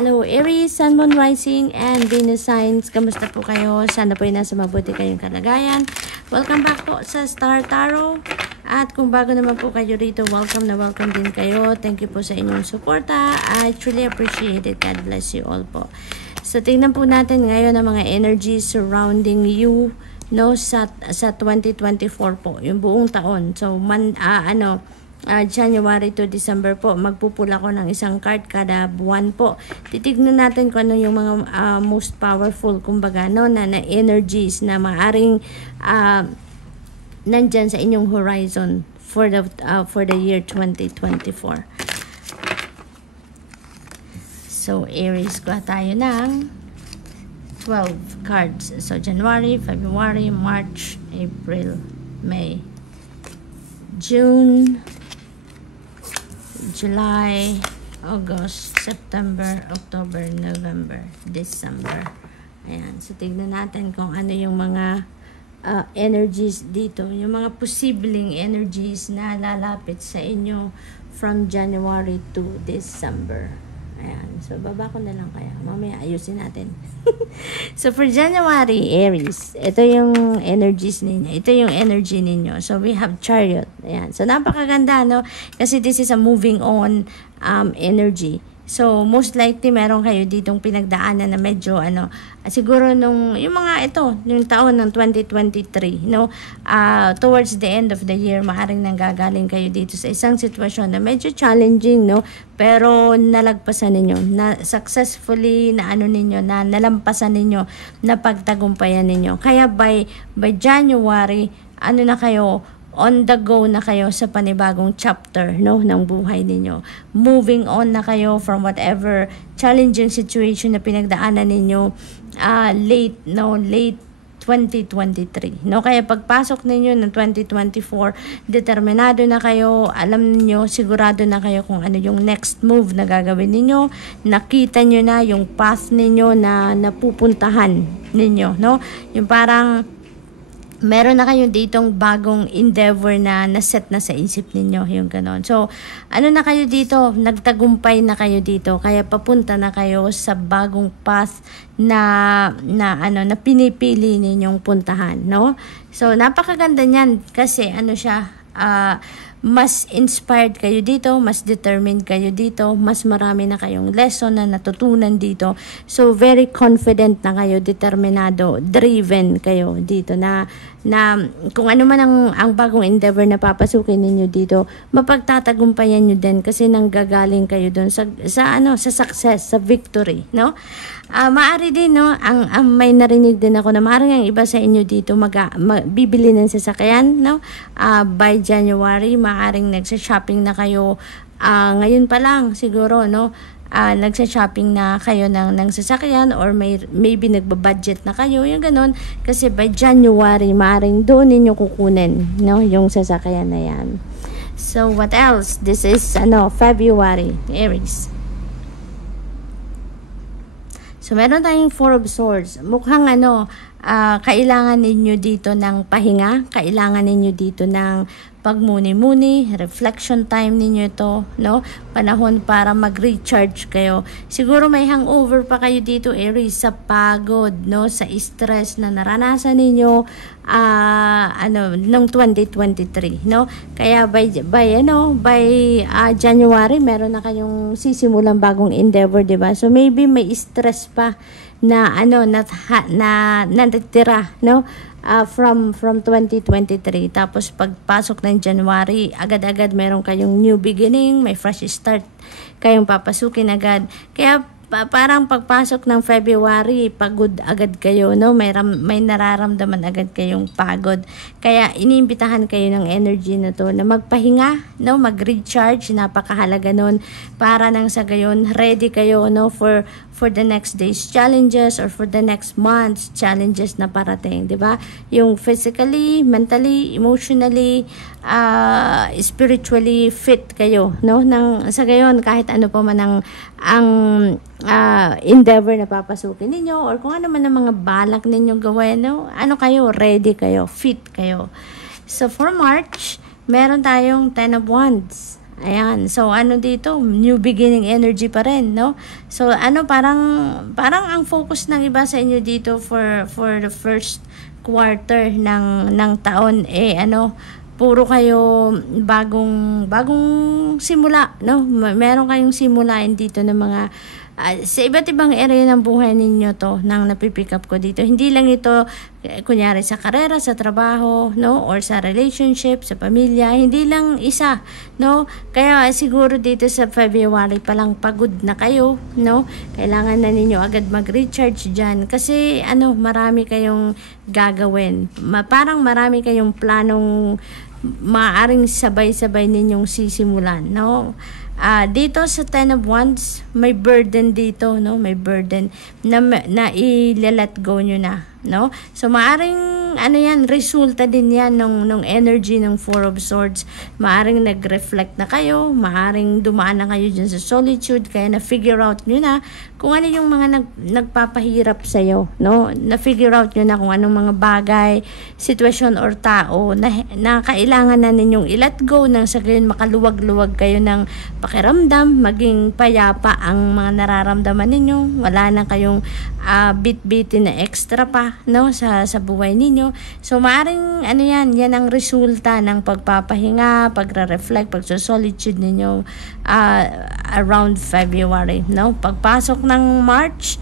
Hello Aries, Sun, Moon, Rising, and Venus signs. Kamusta po kayo? Sana po ay nasa mabuti kayong kalagayan. Welcome back po sa Star Tarot. At kung bago naman po kayo rito, welcome na welcome din kayo. Thank you po sa inyong suporta. I truly appreciate it. God bless you all po. So tingnan po natin ngayon ang mga energies surrounding you, no, sa 2024 po, yung buong taon. So January to December po, magpupula ko ng isang card kada buwan po. Titignan natin kung ano yung mga most powerful, kumbaga, no, na energies na maaring nandyan sa inyong horizon for the year 2024. So Aries, kuha tayo ng 12 cards. So January, February, March, April, May, June, July, August, September, October, November, December. Ayan. So, tignan natin kung ano yung mga energies dito. Yung mga posibleng energies na lalapit sa inyo from January to December. Ayan. So, baba ko na lang kaya. Mamaya ayusin natin. So, for January, Aries, ito yung energies ninyo. Ito yung energy ninyo. So, we have Chariot. Ayan. So, napakaganda, no? Kasi this is a moving on energy. So, most likely, meron kayo ditong pinagdaanan na medyo, siguro yung mga ito, yung taon ng 2023, no? Towards the end of the year, maaring nanggagaling kayo dito sa isang sitwasyon na medyo challenging, no? Pero nalagpasan ninyo, na successfully na nalampasan ninyo, na pagtagumpayan ninyo. Kaya by January, na kayo, on the go na kayo sa panibagong chapter, no, ng buhay ninyo. Moving on na kayo from whatever challenging situation na pinagdaanan ninyo late 2023, no? Kaya pagpasok ninyo ng 2024, determinado na kayo, alam niyo, sigurado na kayo kung ano yung next move na gagawin ninyo. Nakita niyo na yung path ninyo na napupuntahan ninyo, no? Yung parang meron na kayo ditong bagong endeavor na naset na sa isip ninyo, yung ganon. So, na kayo dito? Nagtagumpay na kayo dito. Kaya papunta na kayo sa bagong path na pinipili ninyong puntahan, no? So, napakaganda niyan kasi siya, mas inspired kayo dito, mas determined kayo dito, mas marami na kayong lesson na natutunan dito. So, very confident na kayo, determinado, driven kayo dito na kung ano man ang bagong endeavor na papasukin ninyo dito, mapagtatagumpayan nyo din kasi nanggagaling kayo doon sa success, sa victory, no? Maari din, no, ang may narinig din ako na maaaring ang iba sa inyo dito bibili ng sasakyan, no? By January, maaaring nagsa-shopping na kayo ngayon pa lang siguro, no? Nagsa-shopping na kayo ng sasakyan or maybe nagbabudget na kayo, yung ganon, kasi by January maaaring doon ninyo kukunin, no, yung sasakyan na yan. So what else? This is February, Aries. So meron tayong Four of Swords. Mukhang kailangan ninyo dito ng pahinga, kailangan ninyo dito ng pagmuni-muni, reflection time ninyo ito, no? Panahon para mag-recharge kayo. Siguro may hangover pa kayo dito, Aries, sa pagod, no? Sa stress na naranasan ninyo noong 2023, no? Kaya by January, meron na kayong sisimulang bagong endeavor, 'di ba? So maybe may stress pa na natitira, no? From 2023. Tapos pagpasok ng January, agad-agad meron kayong new beginning, may fresh start kayong papasukin agad. Kaya parang pagpasok ng February, pagod agad kayo, no? May nararamdaman agad kayong pagod. Kaya iniimbitahan kayo ng energy na to na magpahinga, no? Mag-recharge, napakahalaga nun, para nang sa gayon ready kayo, no, for the next day's challenges or for the next month's challenges na parating, 'di ba? Yung physically, mentally, emotionally, spiritually fit kayo, no? Sa gayon, kahit ano pa man ang endeavor na papasukin ninyo or kung ano man ang mga balak ninyo gawin, no? Kayo, ready kayo, fit kayo. So for March, meron tayong 10 of Wands. Ayan. So, ano dito? New beginning energy pa rin, no? So, ano, parang ang focus ng iba sa inyo dito for the first quarter ng taon, ano, puro kayo bagong simula, no? Meron kayong simulain dito ng mga sa iba't ibang area ng buhay ninyo to nang napipick up ko dito. Hindi lang ito kunyari sa karera, sa trabaho, no, or sa relationship, sa pamilya, hindi lang isa, no. Kaya siguro dito sa February pa lang pagod na kayo, no. Kailangan na ninyo agad mag-recharge diyan kasi ano, marami kayong gagawin. Parang marami kayong planong maaring sabay-sabay ninyong sisimulan, no. Dito sa 10 of Wands, may burden dito, no? May burden na i-let go nyo na, no? So, maaring, ano yan, resulta din yan nung energy ng 4 of Swords. Maaring nag-reflect na kayo, maaring dumaan na kayo dyan sa solitude, kaya na-figure out nyo na kung ano yung mga nagpapahirap sa'yo, no? Na-figure out nyo na kung anong mga bagay, sitwasyon or tao na kailangan na ninyong i-let go nang sa gayon makaluwag-luwag kayo ng pakiramdam, maging payapa ang mga nararamdaman ninyo. Wala na kayong bit-bitin na extra pa, no, sa buhay ninyo. So maaring ano yan ang resulta ng pagpapahinga, pagre-reflect, pagso-solitude ninyo around February, no. Pagpasok ng March,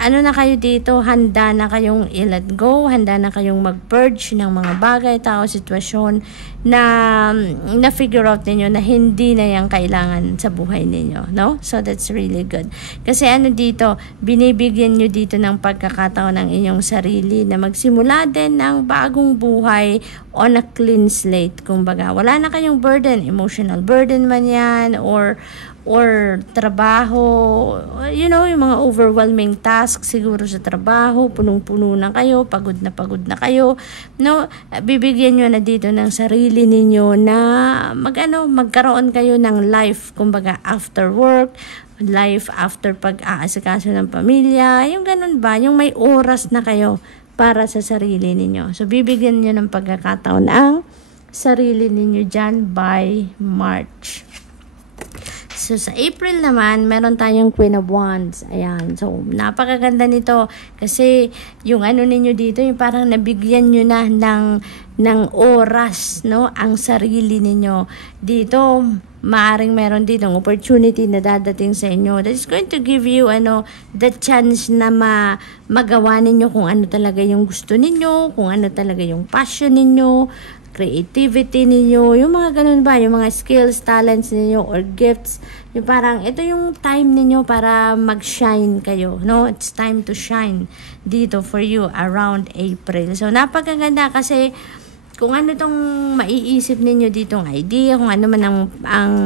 ano na kayo dito, handa na kayong i-let go, handa na kayong mag-purge ng mga bagay, tao, sitwasyon na figure out ninyo na hindi na yan kailangan sa buhay ninyo, no? So that's really good. Kasi ano dito, binibigyan nyo dito ng pagkakataon ng inyong sarili na magsimula din ng bagong buhay on a clean slate. Kumbaga, wala na kayong burden, emotional burden man yan, or trabaho, you know, yung mga overwhelming tasks siguro sa trabaho, punong-puno na kayo, pagod na kayo, no, bibigyan nyo na dito ng sarili ninyo na magkaroon kayo ng life, kumbaga after work, life after pag-aasikaso ng pamilya, yung ganun ba, yung may oras na kayo para sa sarili ninyo. So, bibigyan nyo ng pagkakataon ang sarili ninyo dyan by March. So, sa April naman, meron tayong Queen of Wands. Ayan. So, napakaganda nito. Kasi, yung ano ninyo dito, yung parang nabigyan nyo na ng oras, no? Ang sarili ninyo. Dito, maaring meron dito ng opportunity na dadating sa inyo. That is going to give you, the chance na magawa ninyo kung ano talaga yung gusto ninyo, kung ano talaga yung passion ninyo, creativity ninyo, yung mga ganun ba, yung mga skills, talents ninyo, or gifts, yung parang, ito yung time ninyo para mag-shine kayo, no? It's time to shine dito for you around April. So, napakaganda kasi kung ano tong maiisip ninyo ditong idea, kung ano man ang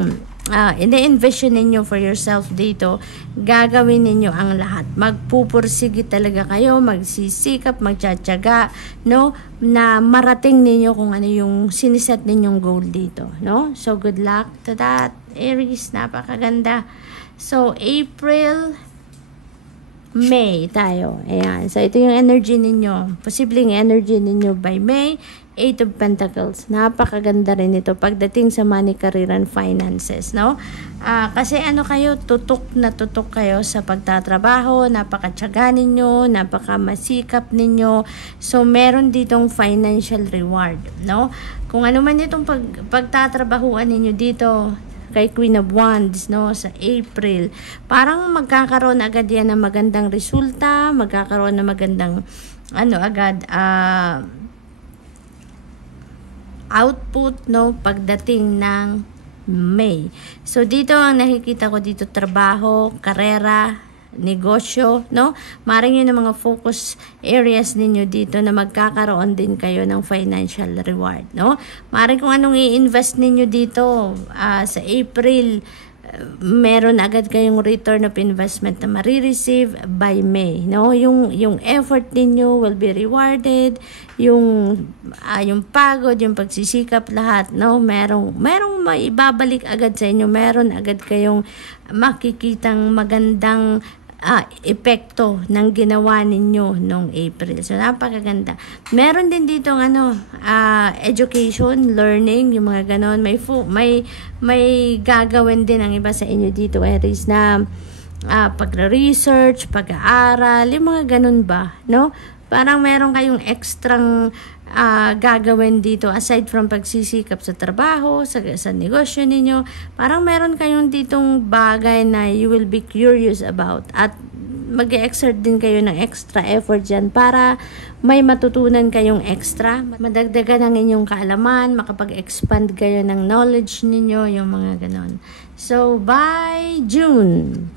ine-envision ninyo for yourself dito, gagawin ninyo ang lahat. Magpupursige talaga kayo, magsisikap, magtsatsaga, no, na marating ninyo kung ano yung siniset ninyong goal dito, no? So, good luck to that, Aries. Napakaganda. So, April, May tayo. Ayan. So, ito yung energy ninyo. Posibleng energy ninyo by May. 8 of Pentacles. Napakaganda rin ito pagdating sa money, career, and finances, no? Kasi kayo, tutok kayo sa pagtatrabaho, napakatyaga ninyo, napakamasikap ninyo. So, meron ditong financial reward, no? Kung ano man itong pagtatrabahuan ninyo dito, kay Queen of Wands, no, sa April, parang magkakaroon agad yan ng magandang resulta, magkakaroon ng magandang, output, no, pagdating ng May. So, dito ang nakikita ko dito, trabaho, karera, negosyo, no? Maring yun ang mga focus areas ninyo dito na magkakaroon din kayo ng financial reward, no? Maring kung anong i-invest ninyo dito sa April, meron agad kayong return of investment na marireceive by May, no? Yung effort ninyo will be rewarded, yung pagod, yung pagsisikap, lahat, no? Merong maibabalik agad sa inyo, meron agad kayong makikitang magandang epekto ng ginawa ninyo nung April. So, napakaganda. Meron din dito education, learning, yung mga ganon. May gagawin din ang iba sa inyo dito, Aries, na pagre-research, pag-aaral, yung mga ganon ba, no? Parang meron kayong extrang gagawin dito aside from pagsisikap sa trabaho, sa negosyo ninyo. Parang meron kayong ditong bagay na you will be curious about at mag-exert din kayo ng extra effort dyan para may matutunan kayong extra, madagdagan ang inyong kaalaman, makapag-expand kayo ng knowledge ninyo, yung mga ganon. So, by June,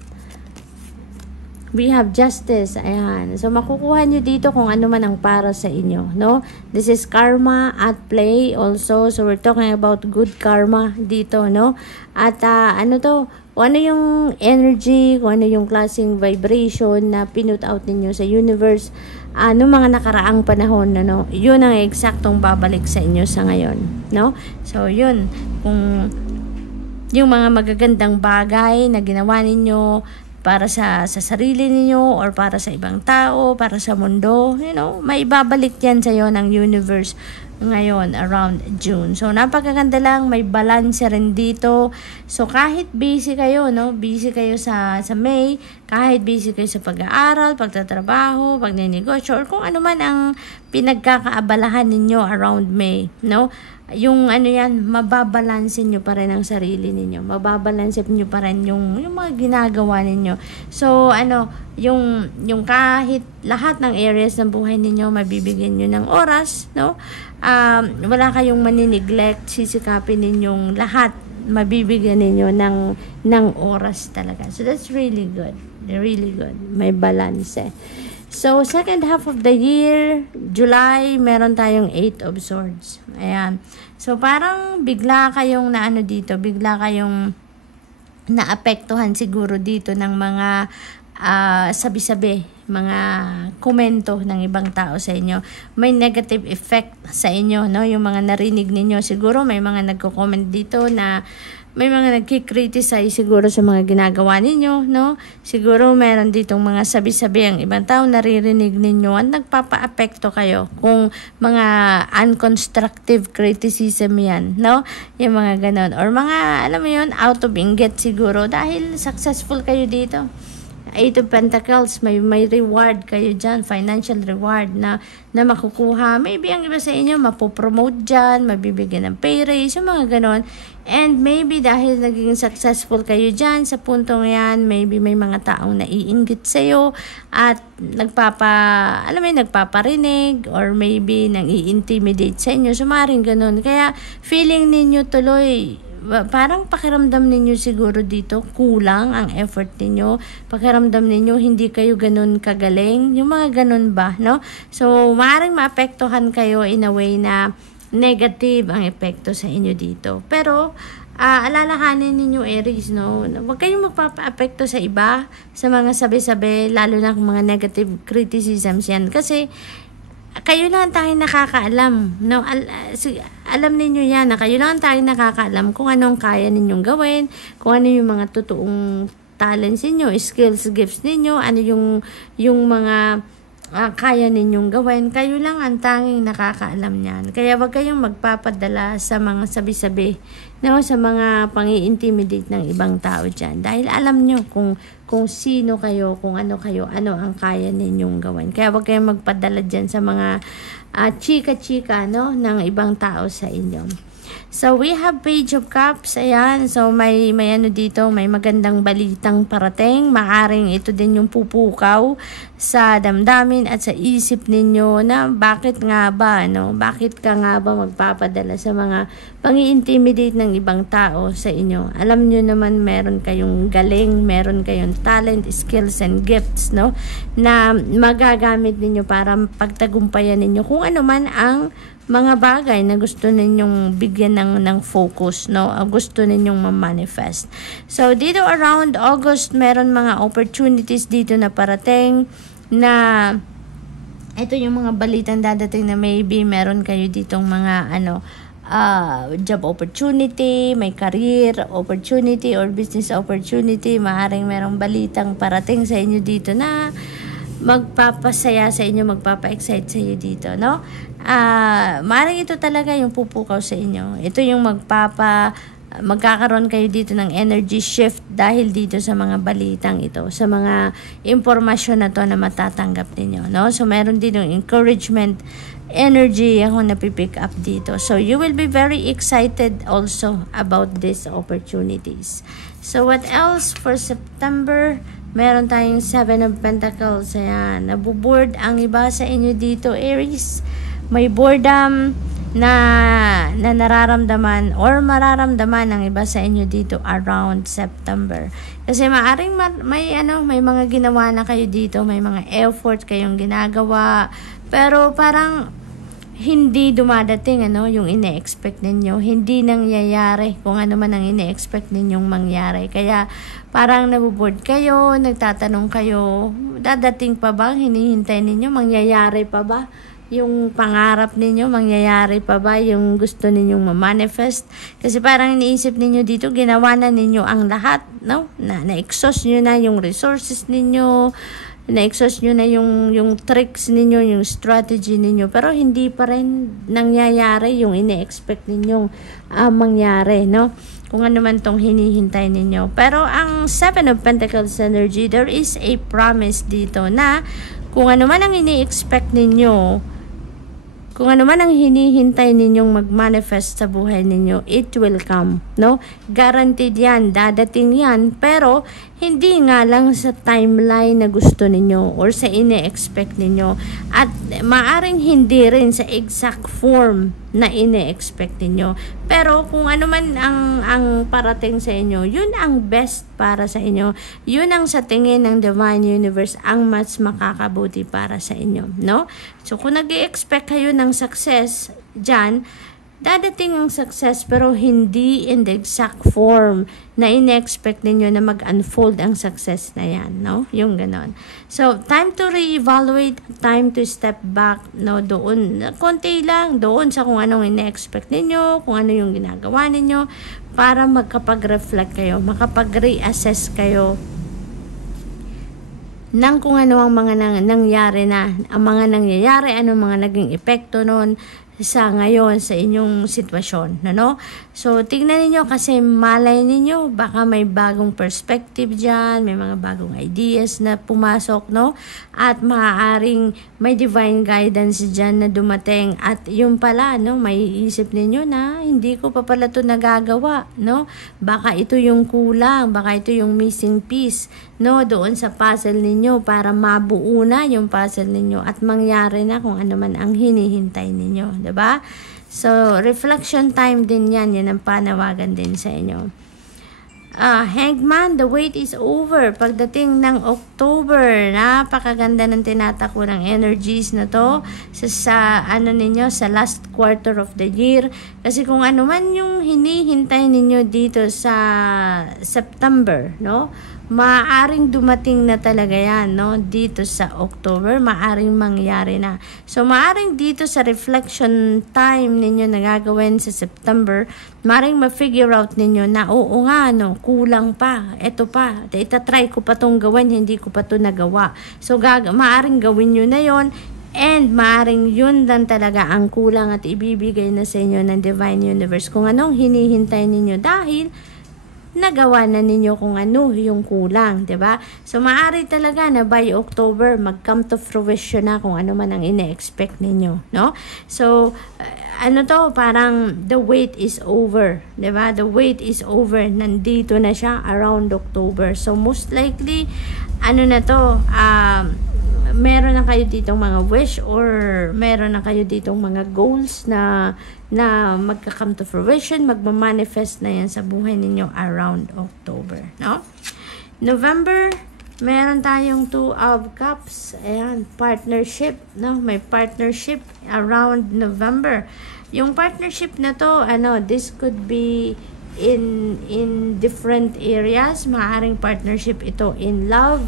we have justice. Ayan. So, makukuha nyo dito kung ano man ang para sa inyo, no? This is karma at play also. So, we're talking about good karma dito, no? At, kung ano yung energy, kung ano yung klaseng vibration na pinut out ninyo sa universe, mga nakaraang panahon, no? Yun ang eksaktong babalik sa inyo sa ngayon, no? So, yun. Kung yung mga magagandang bagay na ginawa ninyo, para sa sarili niyo or para sa ibang tao, para sa mundo, may babalik yan sa iyo ng universe ngayon around June. So, napakaganda lang, may balance rin dito. So, kahit busy kayo, busy kayo sa May, kahit busy kayo sa pag-aaral, pagtatrabaho, pagninegosyo, or kung ano man ang pinagkakaabalahan ninyo around May, yung mababalansin nyo pa rin ang sarili ninyo. Mababalansin nyo pa rin yung mga ginagawa ninyo. So, yung kahit lahat ng areas ng buhay ninyo, mabibigyan nyo ng oras, wala kayong maniniglect, sisikapin ninyong lahat, mabibigyan ninyo ng oras talaga. So, that's really good. Really good. May balance So, second half of the year, July, meron tayong 8 of Swords. Ayan. So, parang bigla kayong bigla kayong naapektuhan siguro dito ng mga sabi-sabi, mga komento ng ibang tao sa inyo. May negative effect sa inyo, yung mga narinig ninyo. Siguro may mga nagko-comment dito na may mga nagki-criticize siguro sa mga ginagawa ninyo, Siguro meron ditong mga sabi-sabi ang ibang tao naririnig ninyo at nagpapa-apekto kayo kung mga unconstructive criticism yan, Yung mga ganon. Or mga, alam mo yun, out of inggit siguro dahil successful kayo dito. 8 of Pentacles, may reward kayo dyan, financial reward na makukuha. Maybe ang iba sa inyo, mapopromote dyan, mabibigyan ng pay raise, yung mga ganon. And maybe dahil naging successful kayo dyan, sa puntong yan, maybe may mga taong naiinggit sa'yo at nagpaparinig or maybe nang i-intimidate sa inyo. So, maaaring ganon. Kaya, feeling ninyo tuloy, parang pakiramdam ninyo siguro dito kulang ang effort ninyo, pakiramdam ninyo hindi kayo ganun kagaling, yung mga ganun ba, So, maaaring maapektuhan kayo in a way na negative ang epekto sa inyo dito. Pero, alalahanin ninyo, Aries, huwag kayong magpapa-apekto sa iba, sa mga sabi-sabi, lalo na kung mga negative criticisms yan. Kasi, kayo lang tayong nakakaalam, alam ninyo yan na kayo lang tayong nakakaalam kung anong kaya ninyong gawin, kung ano yung mga totoong talents ninyo, skills, gifts ninyo, ano yung mga kaya ninyong gawin. Kayo lang ang tanging nakakaalam niyan. Kaya wag kayong magpapadala sa mga sabi-sabi, sa mga pang-i-intimidate ng ibang tao dyan. Dahil alam nyo kung sino kayo, kung ano kayo, ano ang kaya ninyong gawin. Kaya wag kayong magpadala dyan sa mga chika-chika, ng ibang tao sa inyo. So, we have Page of Cups. Ayan. So, may dito, may magandang balitang parating. Maaring ito din yung pupukaw sa damdamin at sa isip ninyo na bakit nga ba, Bakit ka nga ba magpapadala sa mga pang-i-intimidate ng ibang tao sa inyo? Alam nyo naman meron kayong galing, meron kayong talent, skills, and gifts, na magagamit ninyo para pagtagumpayan ninyo kung ano man ang mga bagay na gusto ninyong bigyan ng focus, gusto ninyong ma-manifest. So, dito around August, meron mga opportunities dito na parating na ito yung mga balitang dadating na maybe meron kayo ditong mga job opportunity, may career opportunity or business opportunity. Maaaring merong balitang parating sa inyo dito na magpapasaya sa inyo, magpapa-excite sa inyo dito, no? Maaaring ito talaga yung pupukaw sa inyo. Ito yung magkakaroon kayo dito ng energy shift dahil dito sa mga balitang ito, sa mga impormasyon na to na matatanggap ninyo, no? So meron din yung encouragement energy ako napipick up dito. So you will be very excited also about these opportunities. So what else for September? Meron tayong 7 of Pentacles. Ayan, nabuboard ang iba sa inyo dito, Aries. May boredom na nararamdaman or mararamdaman ng iba sa inyo dito around September. Kasi maaring may mga ginawa na kayo dito, may mga effort kayong ginagawa, pero parang hindi dumadating yung ine-expect ninyo, hindi nangyayari kung ano man ang ine-expect ninyong mangyari. Kaya parang nabuboard kayo, nagtatanong kayo, dadating pa ba, hinihintay ninyo, mangyayari pa ba yung pangarap ninyo, mangyayari pa ba yung gusto ninyong ma-manifest? Kasi parang iniisip ninyo dito, ginawa na ninyo ang lahat, no? Na-exhaust nyo na yung resources ninyo, na-exhaust nyo na yung tricks ninyo, yung strategy ninyo, pero hindi pa rin nangyayari yung ine-expect ninyong mangyari, no? Kung ano man tong hinihintay ninyo. Pero ang 7 of Pentacles energy, there is a promise dito na kung ano man ang ini-expect ninyo, kung ano man ang hinihintay ninyong mag-manifest sa buhay ninyo, it will come, no? Guaranteed yan, dadating yan, pero hindi nga lang sa timeline na gusto ninyo or sa ine-expect ninyo. At maaring hindi rin sa exact form na ine-expect ninyo. Pero kung ano man ang parating sa inyo, yun ang best para sa inyo. Yun ang sa tingin ng Divine Universe ang mas makakabuti para sa inyo, no? So kung nag-i-expect kayo ng success dyan, dadating ang success pero hindi in the exact form na in-expect ninyo na mag-unfold ang success na yan, no? Yung ganon. So, time to re-evaluate, time to step back, no? Doon, konti lang, doon sa kung anong in-expect ninyo, kung ano yung ginagawa ninyo, para magkapag-reflect kayo, makapag-reassess kayo ng kung ano ang mga nangyari na, ang mga nangyayari, anong mga naging epekto noon sa ngayon sa inyong sitwasyon, no? So tingnan niyo kasi malay niyo baka may bagong perspective diyan, may mga bagong ideas na pumasok, no? At maaaring may divine guidance diyan na dumating at yung pala, no, may isip niyo na hindi ko pa pala 'to nagagawa, no? Baka ito yung kulang, baka ito yung missing piece, no, doon sa puzzle ninyo para mabuo na yung puzzle ninyo at mangyari na kung ano man ang hinihintay ninyo, 'di ba? So, reflection time din yan ang panawagan din sa inyo. Hangman, the wait is over. Pagdating ng October, napakaganda ng tinatakbo ng energies na to sa last quarter of the year. Kasi kung ano man yung hinihintay ninyo dito sa September, no? Maaring dumating na talaga yan, no? Dito sa October, maaring mangyari na. So, maaring dito sa reflection time ninyo na gagawin sa September, maaring ma-figure out ninyo na, oo nga, no, kulang pa, eto pa, itatry ko pa tong gawin, hindi ko pa to nagawa. So, maaring gawin nyo na yon. And maaring yun lang talaga ang kulang at ibibigay na sa inyo ng Divine Universe kung anong hinihintay ninyo dahil nagawa na ninyo kung ano yung kulang, 'di ba? So maaari talaga na by October mag-come to fruition na kung ano man ang ine-expect ninyo, no? So parang the wait is over, 'di ba? The wait is over. Nandito na siya around October. So most likely meron na kayo ditong mga wish or meron na kayo ditong mga goals na magka-come to fruition, magma-manifest na yan sa buhay ninyo around October, no? November, meron tayong 2 of Cups. Ayan, partnership, no? May partnership around November. Yung partnership na to, this could be in different areas. Maaring partnership ito in love,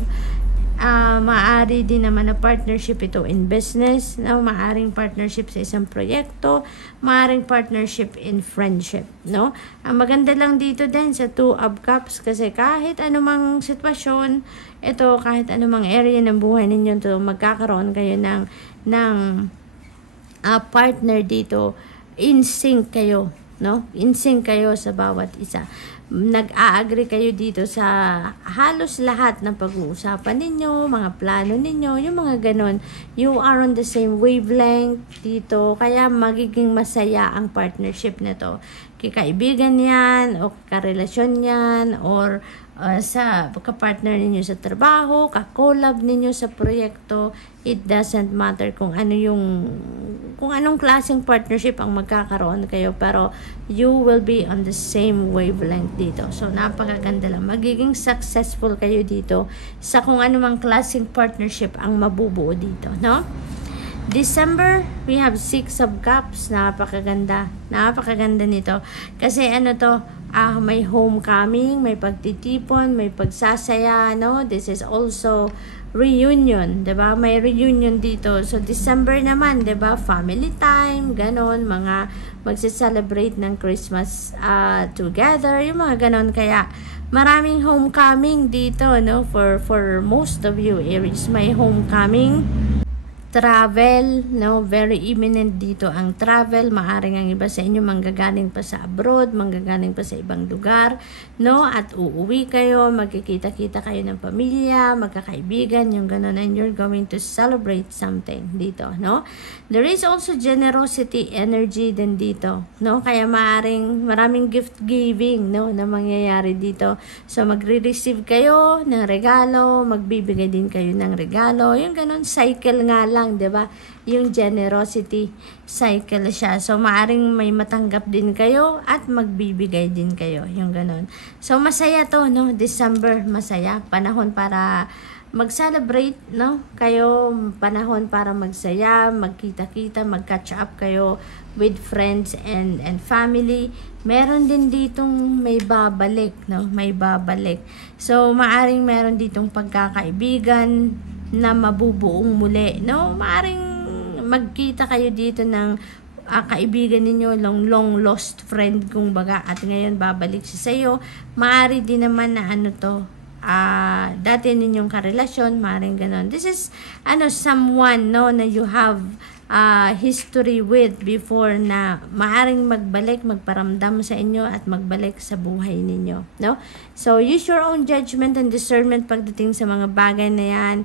Maaari din naman na partnership ito in business, no? Maaring partnership sa isang proyekto, maaring partnership in friendship, no? Ang maganda lang dito din sa Two of Cups, kasi kahit anumang sitwasyon, ito kahit anumang area ng buhay ninyo, to magkakaroon kayo ng partner dito, in sync kayo, no? In sync kayo sa bawat isa. Nag-a-agree kayo dito sa halos lahat ng pag-uusapan ninyo, mga plano ninyo, yung mga ganon. You are on the same wavelength dito, kaya magiging masaya ang partnership nito. Kikaibigan yan, o karelasyon yan, or sa kapartner ninyo sa trabaho, kakolab ninyo sa proyekto, it doesn't matter kung anong klaseng partnership ang magkakaroon kayo, pero you will be on the same wavelength dito. So napakaganda lang, magiging successful kayo dito sa kung anumang klaseng partnership ang mabubuo dito, no? December, we have 6 of Cups. Napakaganda nito, kasi may homecoming, may pagtitipon, may pagsasaya, no? This is also reunion, 'di ba? May reunion dito. So December naman, 'di ba? Family time, ganon, mga magse-celebrate ng Christmas together, yung mga ganon. Kaya maraming homecoming dito, no? For most of you Aries, may homecoming. Travel, no? Very imminent dito ang travel. Maaring ang iba sa inyo manggagaling pa sa abroad, manggagaling pa sa ibang lugar, no? At uuwi kayo, magkikita-kita kayo ng pamilya, magkakaibigan, yung gano'n, and you're going to celebrate something dito, no? There is also generosity energy din dito, no? Kaya maraming gift giving, no, na mangyayari dito. So magre-receive kayo ng regalo, magbibigay din kayo ng regalo, yung gano'n, cycle nga lang, 'di ba? Yung generosity cycle siya. So maaring may matanggap din kayo at magbibigay din kayo, yung ganon. So masaya to, no? December, masaya, panahon para mag-celebrate, no? Kayo, panahon para magsaya, magkita-kita, mag-catch up kayo with friends and family. Meron din ditong may babalik, no? May babalik. So maaring meron ditong pagkakaibigan na mabubuong muli, no? Maaring magkita kayo dito ng kaibigan ninyo, long lost friend kung baga, at ngayon babalik siya sa iyo. Maari din naman na dati ninyong karelasyon, maaring ganon. This is someone, no, na you have history with before, na maaring magbalik, magparamdam sa inyo at magbalik sa buhay ninyo, no? So use your own judgment and discernment pagdating sa mga bagay na yan.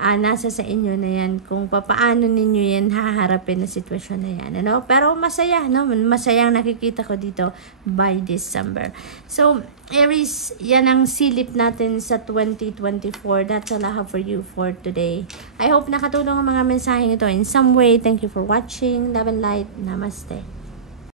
Nasa sa inyo na yan kung paano ninyo yan haharapin na sitwasyon na yan, ano? Pero masaya, no? Masayang nakikita ko dito by December. So Aries, yan ang silip natin sa 2024. That's all I have for you for today. I hope nakatulong ang mga mensaheng ito in some way. Thank you for watching. Love and light. Namaste.